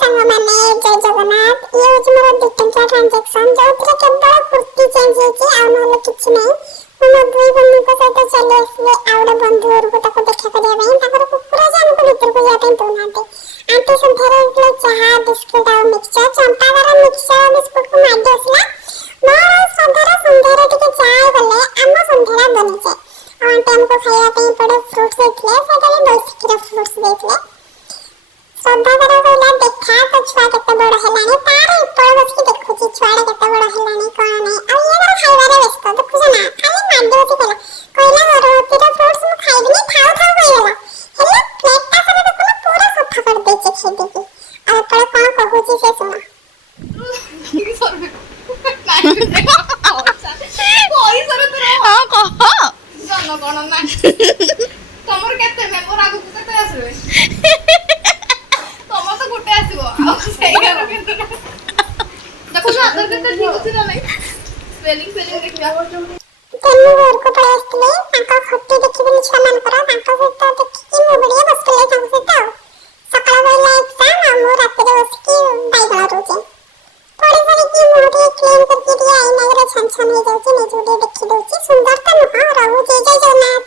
ସାଙ୍ଗମାନେ ଜୟ ଜଗନ୍ନାଥ। ଇଏ ହେଉଛି ମୋର 2 ଟଙ୍କିଆ ଟ୍ରାଞ୍ଜାକ୍ସନ୍ ଯେଉଁଥିରେ କେବଳ କୁର୍ତ୍ତି ଚେଞ୍ଜ ହେଇଛି ଆଉ ନହେଲେ କିଛି ନାହିଁ। ମୁଁ ମୋ 2 ବନ୍ଧୁଙ୍କ ସହିତ ଚାଲି ଆସିଲି ଆଉ ଗୋଟେ ବନ୍ଧୁ ଘରକୁ ତାକୁ ଦେଖା କରିବା ପାଇଁ। ତାଙ୍କର କୁକୁର ଯେ ଆମକୁ ଭିତରକୁ ଯିବା ପାଇଁ ଦେଉନାହାନ୍ତି। ଆଣ୍ଟି ସନ୍ଧ୍ୟାରେ ହେଇଥିଲା ଚାହା ବିସ୍କୁଟ ଆଉ ମିକ୍ସଚର। ଚମ୍ପାବାର ମିକ୍ସଚର ବିସ୍କୁଟକୁ ମାଡ଼ି ଆସିଲା। ମୋର ସନ୍ଧ୍ୟାରେ ଟିକେ ଚାହା ଗଲେ ଆମ ସନ୍ଧ୍ୟାଟା ବନିଯାଏ। ଆଉ ଆଣ୍ଟି ଆମକୁ ଖାଇବା ପାଇଁ ପଡ଼େ ଫ୍ରୁଟ୍ସ ଦେଇଥିଲେ, ସେଇଟା ବି ବୈଶିଖିର ଫ୍ରୁଟ୍ସ ଦେଇଥିଲେ। ଶ୍ରଦ୍ଧାଧର କହିଲା ଦେଖା ତ ଛୁଆ କେତେ ବଡ଼ ହେଲାଣି। ତାର ଉପରେ ବସିକି ଦେଖୁଛି ଛୁଆଟା କେତେ ବଡ଼ ହେଲାଣି କ'ଣ ନାହିଁ। ଆଉ ଇଏ ତାର ଖାଇବାରେ ବ୍ୟସ୍ତ, ଦେଖୁଛ ନା ଖାଲି ମାଡ଼ି ବସି କହିଲା ଗର୍ଭବତୀର ଫ୍ରୁଟ୍ସ ମୁଁ ଖାଇବିନି ଥାଉ ଥାଉ କହିଗଲା। ହେଲେ ପ୍ଲେଟଟା ସାରା ଦେଖୁନ ପୁରା ସଫା କରିଦେଇଛି ଖାଇଦେଇକି। ଆଉ ଏତେବେଳେ କ'ଣ କହୁଛି ସେ ଶୁଣ। ହଁ କହ। ଜନଗଣନା ତମର କେତେ ମେମ୍ବର ଆଗକୁ କେତେ ଆସିବେ? ତମର ତ ଗୋଟେ ଆସିବ ଆଉ ସେଇଗାର କେତେ ଦେଖୁଛ ଆଦର କେତେ ଠିକ ଅଛି ନା ନାଇଁ ସ୍ପେଲିଂ ଦେଖିବା। ତେନୁ ଘରକୁ ପଳେଇ ଆସିଥିଲେ ତାଙ୍କ ଖଟି ଦେଖିବେନି ଛୁଆମାନଙ୍କର। ତାଙ୍କ ସହିତ ଦେଖିକି ମୁଁ ବି ଟିକେ ବସିଥିଲେ ତାଙ୍କ ସହିତ। ଆଉ ସକାଳ ବେଳା ଏକ୍ସାମ୍ ଆଉ ମୁଁ ରାତିରେ ବସିକି ବାଇଗଣ ଦଉଛି। ପଢ଼ି ସାରିକି ମୁଁ ଟିକେ କ୍ଲିନ୍ କରିକି ଟିକେ ଆଇନାରେ ଛନ ଛନ ହେଇଯାଉଛି ନିଜକୁ ଟିକେ ଦେଖି ଦଉଛି। ସୁନ୍ଦର ତ ନୁହଁ ରହୁଛି। ଜୟ ଜଗନ୍ନାଥ।